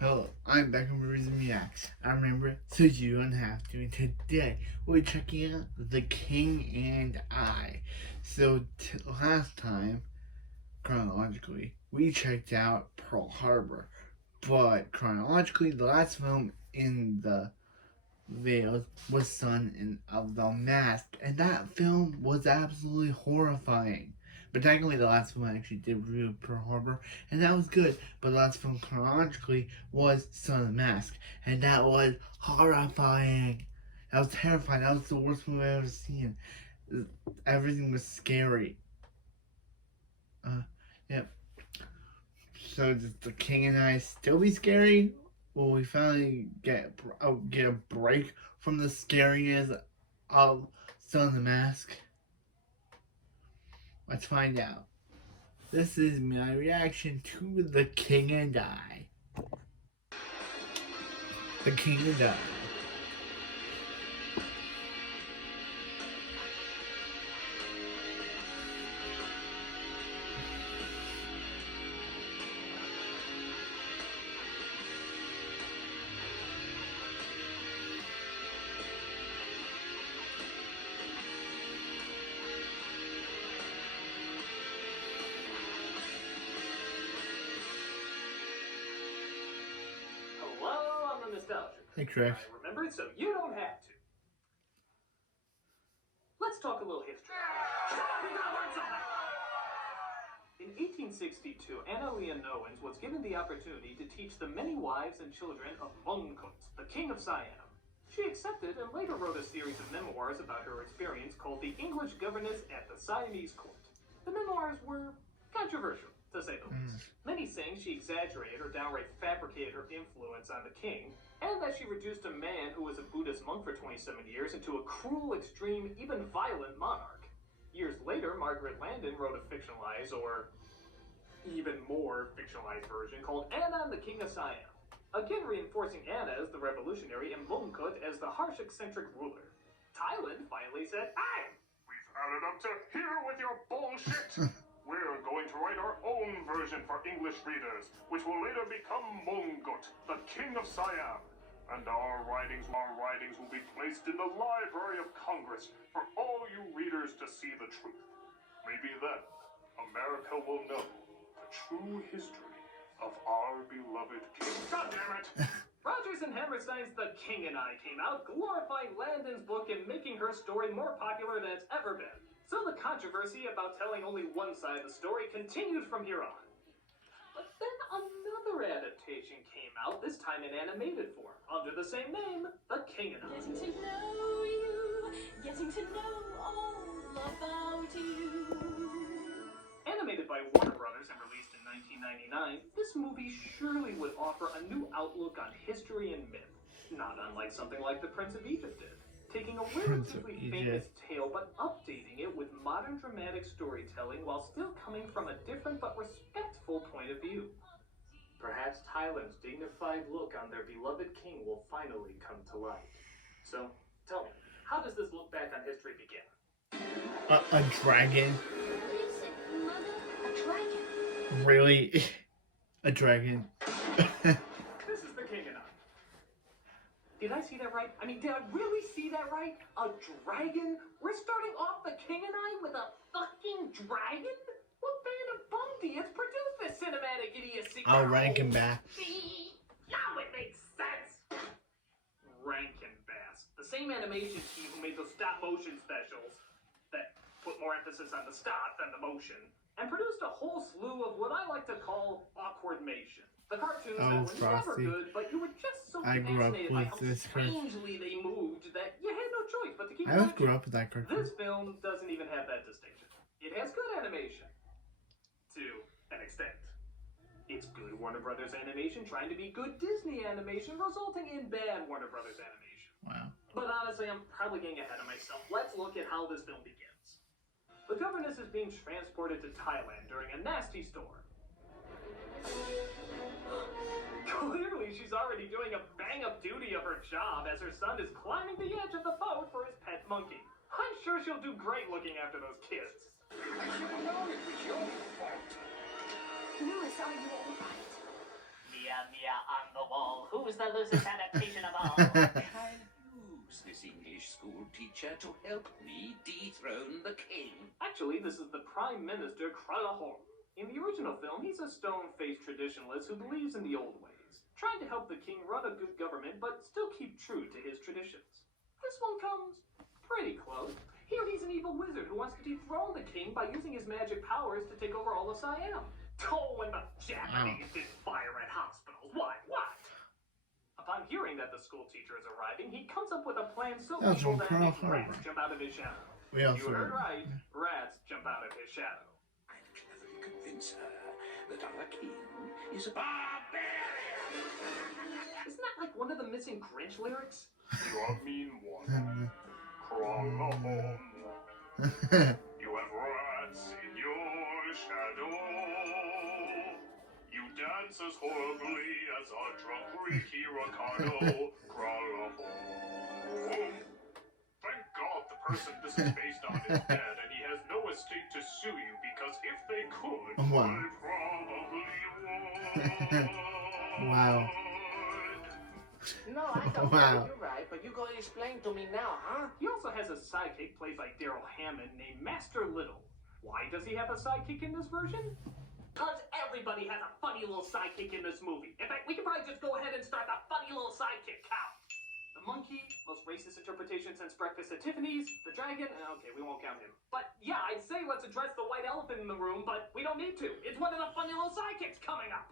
Hello, I'm back on Reason Reacts. I remember, so you don't have to. And today, we're checking out The King and I. So, last time, chronologically, we checked out Pearl Harbor. But chronologically, the last film in the videos was Son of the Mask. And that film was absolutely horrifying. But technically, the last film I actually did review Pearl Harbor, and that was good. But the last film chronologically was Son of the Mask, and that was horrifying. That was terrifying. That was the worst movie I've ever seen. Everything was scary. Yep. So does The King and I still be scary? Will we finally get a break from the scariness of Son of the Mask? Let's find out. This is my reaction to The King and I. The King and I. Hello on the nostalgia. Hey, Chris. I remembered, so you don't have to. Let's talk a little history. In 1862, Anna Leonowens was given the opportunity to teach the many wives and children of Mongkut, the king of Siam. She accepted and later wrote a series of memoirs about her experience called The English Governess at the Siamese Court. The memoirs were controversial, to say the least. Many saying she exaggerated or downright fabricated her influence on the king, and that she reduced a man who was a Buddhist monk for 27 years into a cruel, extreme, even violent monarch. Years later, Margaret Landon wrote a fictionalized, or even more fictionalized version called Anna and the King of Siam, again reinforcing Anna as the revolutionary and Mongkut as the harsh, eccentric ruler. Thailand finally said, "Hey, we've had it up to here with your bullshit. We're going to write our own version for English readers, which will later become Mongkut, the King of Siam. And our writings will be placed in the Library of Congress for all you readers to see the truth. Maybe then, America will know the true history of our beloved king." God damn it! Rogers and Hammerstein's The King and I came out, glorifying Landon's book and making her story more popular than it's ever been. So the controversy about telling only one side of the story continued from here on. But then another adaptation came out, this time in animated form, under the same name, The King and I. Getting to know you, getting to know all about you. Animated by Warner Brothers and released in 1999, this movie surely would offer a new outlook on history and myth, not unlike something like The Prince of Egypt did, taking a relatively famous tale but updating it with modern dramatic storytelling while still coming from a different but respectful point of view. Perhaps Thailand's dignified look on their beloved king will finally come to light. So, tell me, how does this look back on history begin? A dragon? Listen, Mother, a dragon. Really? A dragon? This is The King and I. Did I see that right? I mean, did I really see that right? A dragon? We're starting off The King and I with a fucking dragon? What band of bum idiots produced this cinematic idiocy? I'll Rankin Bass. See? Now it makes sense! Rankin Bass. The same animation team who made those stop motion specials that put more emphasis on the stop than the motion, and produced a whole slew of what I like to call awkwardmation. The cartoons that were never Frosty. good, but you were just so I grew up fascinated by with how this strangely they moved that you had no choice but to keep I always watching. grew up with that cartoon. This film doesn't even have that distinction. It has good animation. To an extent. It's good Warner Brothers animation trying to be good Disney animation, resulting in bad Warner Brothers animation. Wow. But honestly, I'm probably getting ahead of myself. Let's look at how this film begins. The governess is being transported to Thailand during a nasty storm. Clearly, she's already doing a bang-up duty of her job as her son is climbing the edge of the boat for his pet monkey. I'm sure she'll do great looking after those kids. I should have known it was your fault. Louis, are you all right? Yeah, Mia on the wall. Who's the loosest adaptation of all? I'll use this English school teacher to help me dethrone the king. Actually, this is the Prime Minister Kralahorn. In the original film, he's a stone-faced traditionalist who believes in the old ways, trying to help the king run a good government but still keep true to his traditions. This one comes pretty close. Here he's an evil wizard who wants to dethrone the king by using his magic powers to take over all of Siam. Oh, and the Japanese did fire at hospitals. What? Upon hearing that the school teacher is arriving, he comes up with a plan so That's evil from that makes Kralahorn. rats jump out of his shadow. We You also heard right. Rats jump out of his shadow. I'll cleverly convince her that our king is a barbarian. Isn't that like one of the missing Grinch lyrics? You are mean one. Kralahorn. You have rats in your shadow. You dance as horribly as a drunk Ricky Ricardo. Kralahorn. Thank God the person this is based on is dead and he has no estate to sue you because if they could, Wow. they probably would. Wow. No, I don't Wow. know. You're right, but you go explain to me now, huh? He also has a sidekick played by Daryl Hammond named Master Little. Why does he have a sidekick in this version? Because everybody has a funny little sidekick in this movie. In fact, we can probably just go ahead and start the funny little sidekick count. The monkey, most racist interpretation since Breakfast at Tiffany's. The dragon, okay, we won't count him. But yeah, I'd say let's address the white elephant in the room, but we don't need to. It's one of the funny little sidekicks coming up.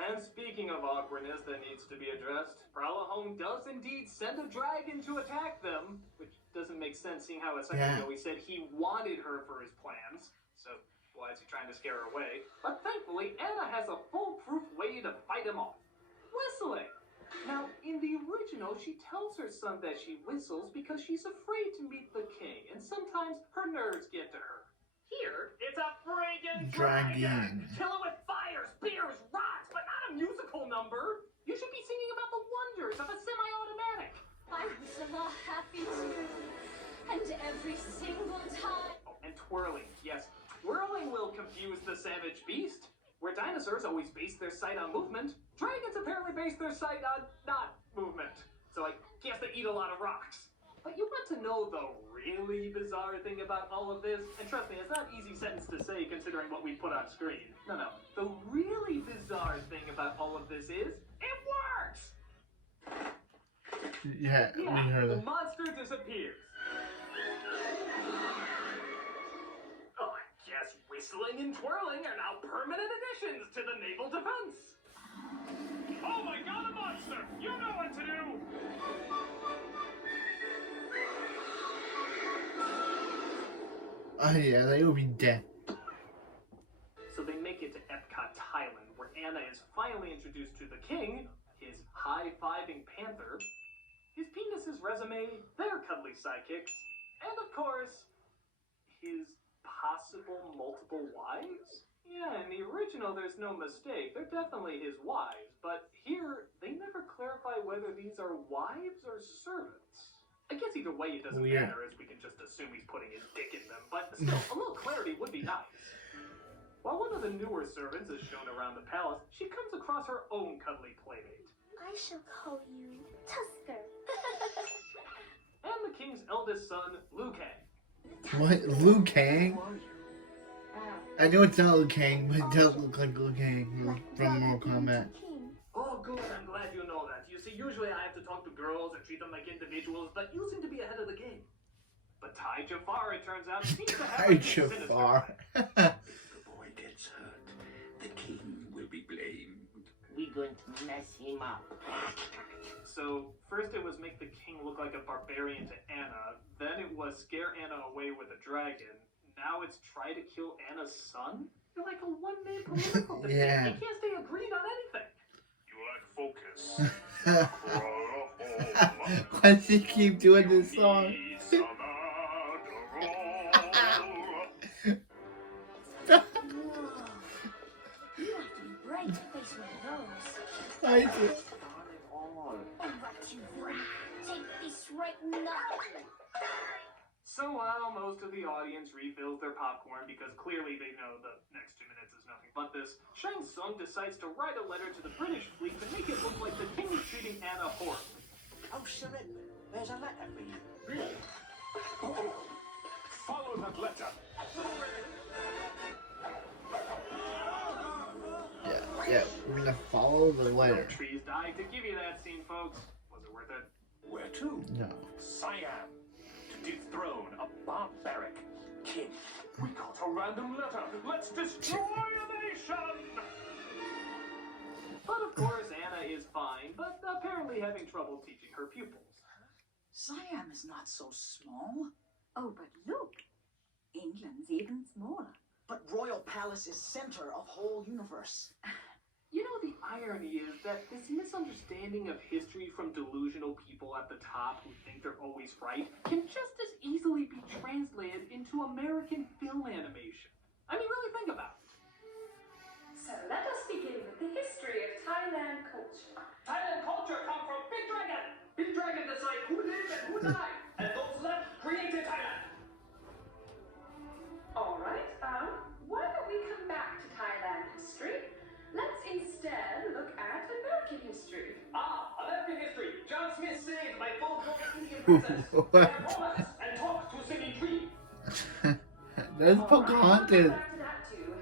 And speaking of awkwardness that needs to be addressed, Kralahorn does indeed send a dragon to attack them, which doesn't make sense seeing how a second Yeah. ago he said he wanted her for his plans. So why is he trying to scare her away? But thankfully, Anna has a foolproof way to fight him off. Whistling! Now, in the original, she tells her son that she whistles because she's afraid to meet the king, and sometimes her nerves get to her. Here, it's a friggin' Dragon. Kill it with fire, spears, rods, but not a musical number. You should be singing about the wonders of a semi-automatic. I whistle a happy tune, and every single time. Oh, and twirling. Yes, twirling will confuse the savage beast. Where dinosaurs always base their sight on movement, dragons apparently base their sight on not movement. So I guess they eat a lot of rocks. But you want to know the really bizarre thing about all of this? And trust me, it's not an easy sentence to say considering what we put on screen. No. The really bizarre thing about all of this is, it works! Yeah, we heard the that. monster disappears. Oh, I guess whistling and twirling are now permanent additions to the naval defense. Oh my God, a monster! You know what to do! Oh yeah, they will be dead. So they make it to Epcot, Thailand, where Anna is finally introduced to the king, his high-fiving panther, his penis's resume, their cuddly sidekicks, and of course, his possible multiple wives? Yeah, in the original there's no mistake, they're definitely his wives, but here they never clarify whether these are wives or servants. I guess either way it doesn't Weird. matter, as we can just assume he's putting his dick in them, but still, a little clarity would be nice. While one of the newer servants is shown around the palace, she comes across her own cuddly playmate. I shall call you Tusker. And the king's eldest son, Liu Kang. What? Liu Kang? I know it's not Liu Kang, but it does look like Liu Kang from Mortal Kombat. Oh, good, I'm glad you know that. You see, usually I have to talk to girls and treat them like individuals, but you seem to be ahead of the game. But Tai Jafar, it turns out, seems to have Hi, a sinister Jafar. If the boy gets hurt, the king will be blamed. We're going to mess him up. So, first it was make the king look like a barbarian to Anna, then it was scare Anna away with a dragon, now it's try to kill Anna's son? You're like a one-man political defense. Yeah. You can't stay agreed on anything. You lack focus. Kralahorn. Why does he keep doing this song? Need some Adderall. Whoa. You have to be brave to face one of those. I do. All right, you villain. Take this right now. So while most of the audience refills their popcorn because clearly they know the next 2 minutes is nothing confront this, Shang Tsung decides to write a letter to the British fleet to make it look like the king is treating Anna horribly. Oh, Sir Edmund, there's a letter for you. Really? Follow that letter. Yeah, we're gonna follow the No letter. trees died to give you that scene, folks. Was it worth it? Where to? No. Siam. To dethrone a barbaric king. We got a random letter. Let's destroy a nation! But of course, Anna is fine, but apparently having trouble teaching her pupils. Siam is not so small. Oh, but look, England's even smaller. But Royal Palace is center of whole universe. You know, the irony is that this misunderstanding of history from delusional people at the top who think they're always right can just as easily be translated into American film animation. I mean, really think about it. So let us begin with the history of Thailand culture. Thailand culture comes from Big Dragon! Big Dragon decide who lived and who died, and those left created Thailand! Alright, why don't we come back to Thailand history? Let's instead look at American history. American history! John Smith saved my full-grown Indian princess! What? And romance, and talked to a singing tree! That's Alright, Pocahontas. we'll come back to that too.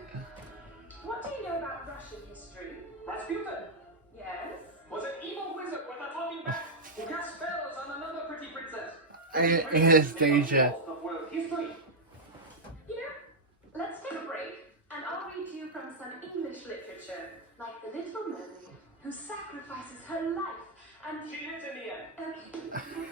What do you know about Russian history? Rasputin Yes? was an evil wizard with a talking bat who cast spells on another pretty princess. Anastasia. Of world history. You know, let's take a break and I'll read to you from some English literature, like The Little Mermaid, who sacrifices her life and... She lives in the end. Okay.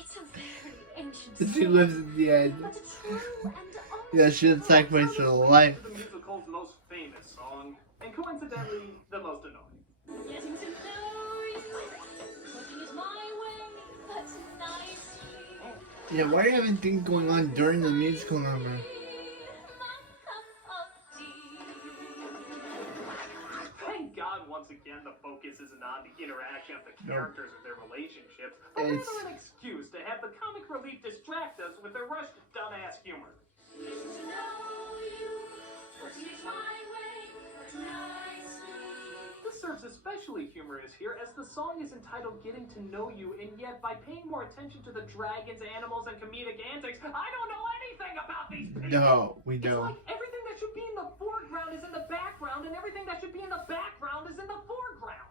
It's a very ancient She lives in the end. but a true and honest Yeah, she would sacrifice her life. The musical's most famous song, and coincidentally, the most annoying. Getting to know you, looking is my way, but nicely. Yeah, why are you having things going on during the musical number? My cup of tea. Thank God, once again, the focus isn't on the interaction of the characters or their relationships, but It's- rather an excuse to have the comic relief distract us with their rushed, dumbass humor. Getting to know you, looking is my way, but nicely. This serves especially humorous here as the song is entitled Getting to Know You, and yet by paying more attention to the dragons, animals, and comedic antics, I don't know anything about these people! No, we It's don't. like everything that should be in the foreground is in the background, and everything that should be in the background is in the foreground.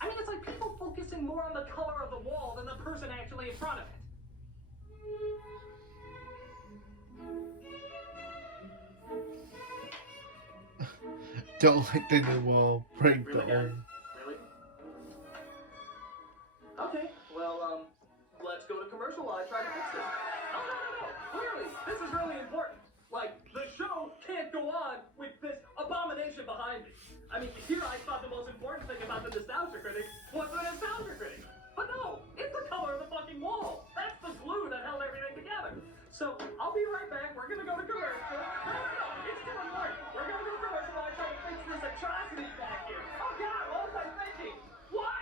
I mean, it's like people focusing more on the color of the wall than the person actually in front of it. Don't let the new wall break the Really, guys? old. Really? Okay, well, let's go to commercial while I try to fix this. Oh, no. Clearly, this is really important. Like, the show can't go on with this abomination behind me. I mean, here I thought the most important thing about the Nostalgia Critic was the Nostalgia Critic. But no, it's the color of the fucking wall. That's the glue that held everything together. So, I'll be right back. We're gonna go to commercial. No, it's still important. We're gonna go to commercial while I try to fix this atrocity back here. Oh God, what was I thinking? Why?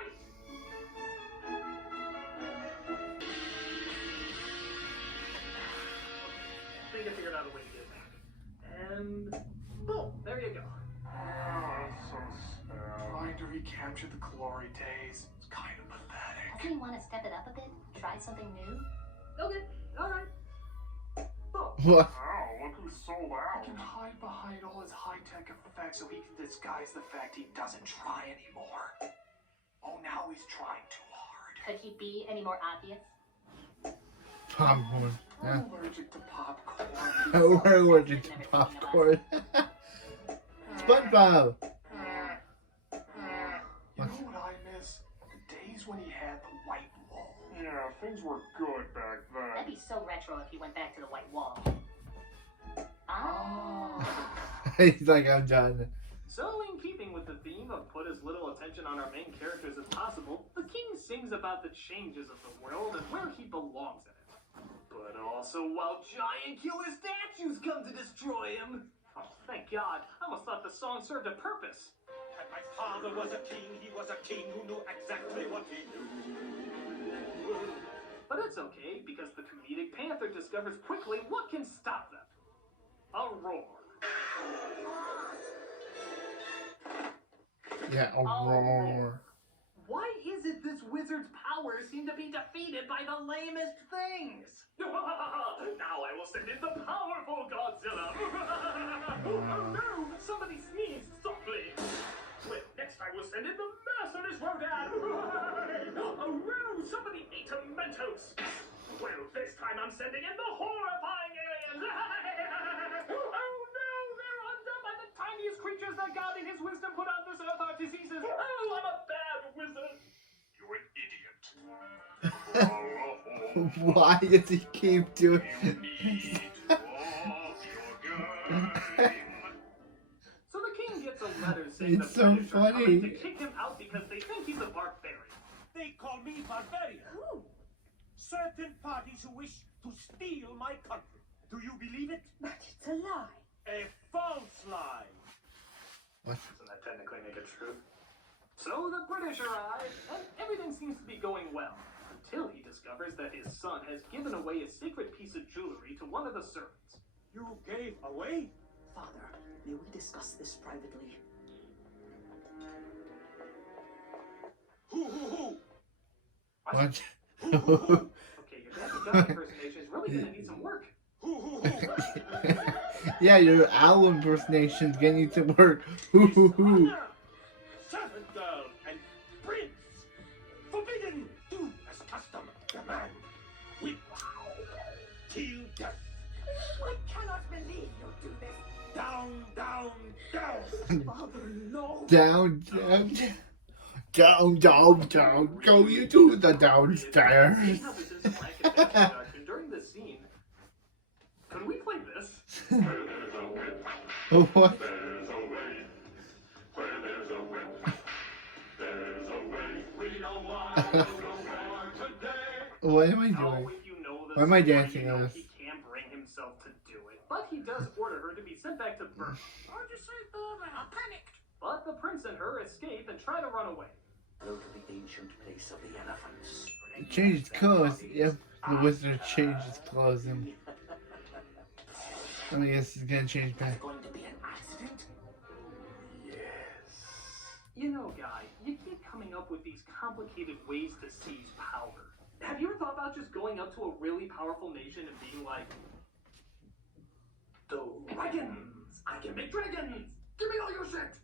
I think I figured out a way to get back. And boom, there you go. Oh, so sad. Trying to recapture the glory days. It's kind of pathetic. Doesn't he want to step it up a bit? Try something new? Okay, alright. Boom. What? Wow, look who's sold He out. can hide behind all his high-tech effects so he can disguise the fact he doesn't try anymore. Oh, now he's trying too hard. Could he be any more obvious? Popcorn. Yeah. I'm allergic to popcorn. We're allergic to popcorn. SpongeBob. You know what I miss? The days when he had the white wall. Yeah, things were good back That'd then. be so retro if he went back to the white wall. Ah. He's like, I'm done. So, in keeping with the theme of put as little attention on our main characters as possible, the king sings about the changes of the world and where he belongs in it. But also while giant killer statues come to destroy him. Oh, thank God. I almost thought the song served a purpose. And my father was a king, he was a king who knew exactly what he knew. But it's okay, because the comedic panther discovers quickly what can stop them. A roar. Yeah, Aurora. Why is it this wizard's powers seem to be defeated by the lamest things? Now I will send in the powerful Godzilla. Oh no! Somebody sneezed softly. Well, next I will send in the merciless Rodan. Oh no! Somebody ate a Mentos. Well, this time I'm sending in the horrifying aliens. Oh no! They're undone by the tiniest creatures that God in His wisdom put on this earth are diseases. Oh, I'm a bad wizard. You're an idiot. Why does he keep doing You need to up your game. So the king gets a letter saying It's the so British are coming to funny. kick him out because they think he's a barbarian. They call me barbarian. Who? Certain parties who wish to steal my country. Do you believe it? But it's a lie. A false lie. What? Doesn't that technically make it true? So the British arrive, and everything seems to be going well, until he discovers that his son has given away a sacred piece of jewelry to one of the servants. You gave away? Father, may we discuss this privately? Who? What? Okay, your dad's gun impersonation is really gonna need some work. Who? Yeah, your owl impersonation's getting to work. Honor, servant girl, and prince. Forbidden. Do as custom demand. Whip. Till death. I cannot believe you do this. Down. Father, no. Down. Go you to the downstairs. Seeing how this is a blank adventure production during this scene, could we play this? What? What am I Oh, doing? if you know the Why am I story, dancing you know on this? he can't bring himself to do it. But he does order her to be sent back to Bern. Why'd you say that? I'm panicked. But the prince and her escape and try to run away. Go to the ancient place of the elephants. Change his clothes. Yep, the wizard changed his clothes. And I mean, guess he's gonna change back. Going to be an accident? You know, Guy, you keep coming up with these complicated ways to seize power. Have you ever thought about just going up to a really powerful nation and being like, dragons! I can make dragons! Give me all your shit!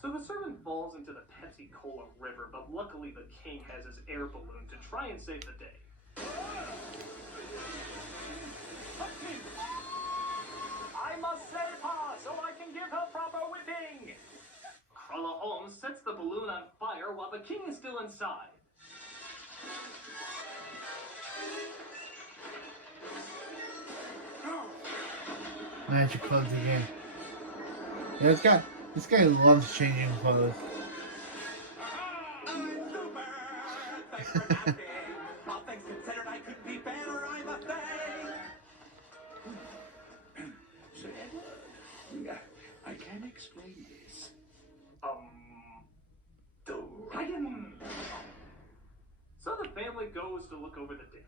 So the servant falls into the Pepsi Cola River, but luckily the king has his air balloon to try and save the day. I must save her so I can give her proper whipping! Cruella Holmes sets the balloon on fire while the king is still inside. Magic clothes again. Yeah, this guy loves changing clothes. I'm super. Thanks for nothing. All things considered, I couldn't be better. I'm a thing. Sir Edward, I can explain this. Dragon! So the family goes to look over the ditch.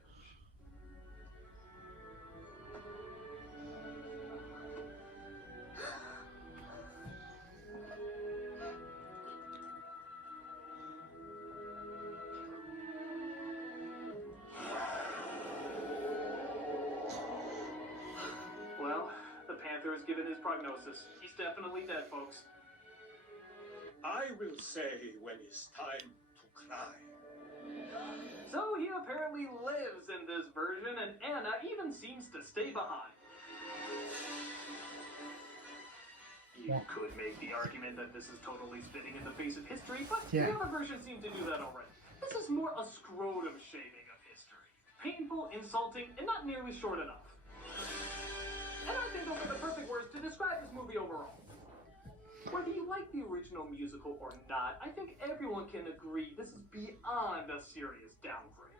Well, the panther has given his prognosis. He's definitely dead, folks. I will say when it's time to cry. So he apparently lives in this version, and Anna even seems to stay behind. You could make the argument that this is totally spitting in the face of history, but Yeah. the other versions seem to do that already. This is more a scrotum shaving of history. Painful, insulting, and not nearly short enough. And I think those are the perfect words to describe this movie overall. Whether you like the original musical or not, I think everyone can agree this is beyond a serious downgrade.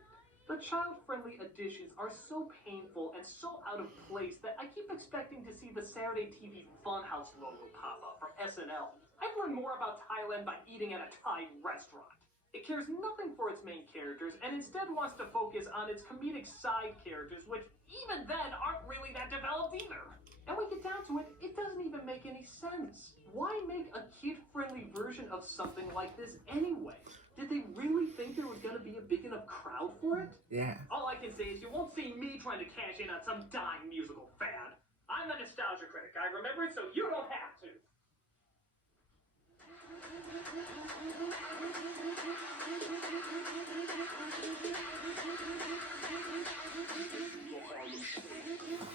The child-friendly additions are so painful and so out of place that I keep expecting to see the Saturday TV Funhouse logo pop up from SNL. I've learned more about Thailand by eating at a Thai restaurant. It cares nothing for its main characters and instead wants to focus on its comedic side characters, which even then aren't really that developed either. And when you get down to it, it doesn't even make any sense. Why make a kid-friendly version of something like this anyway? Did they really think there was going to be a big enough crowd for it? Yeah. All I can say is you won't see me trying to cash in on some dying musical fad. I'm a nostalgia critic. I remember it, so you don't have to.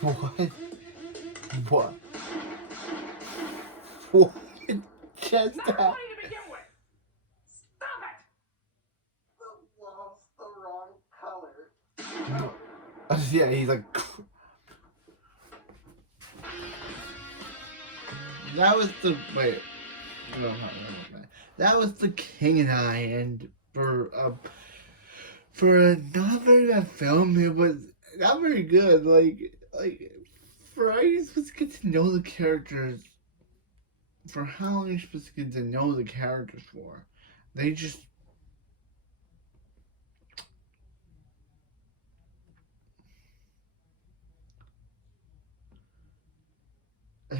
What? What? What just Not happened? funny to begin with. Stop it! Lost the wrong color. Yeah, he's like. That was the wait. No. That was The King and I, and for a not very bad film, it was not very good. Like for how you're supposed to get to know the characters, for how long you're supposed to get to know the characters for, they just. I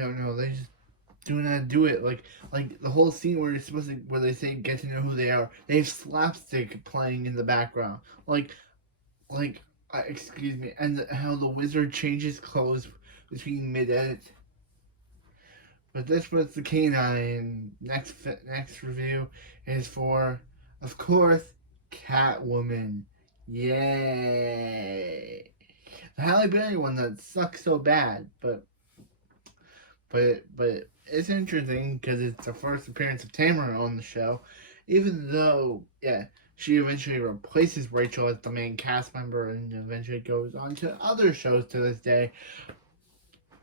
don't know. They just do not do it. Like the whole scene where where they say get to know who they are. They have slapstick playing in the background. Excuse me, and how the wizard changes clothes between mid edit. But this was The King and I, and next review is for, of course, Catwoman. Yay! The Halle Berry one that sucks so bad, but it's interesting because it's the first appearance of Tamara on the show, even though she eventually replaces Rachel as the main cast member and eventually goes on to other shows to this day.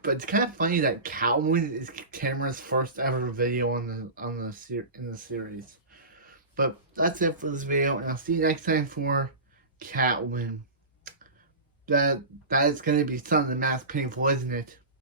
But it's kind of funny that Catwoman is Tamara's first ever video in the series. But that's it for this video, and I'll see you next time for Catwoman. That is going to be something that's painful, isn't it?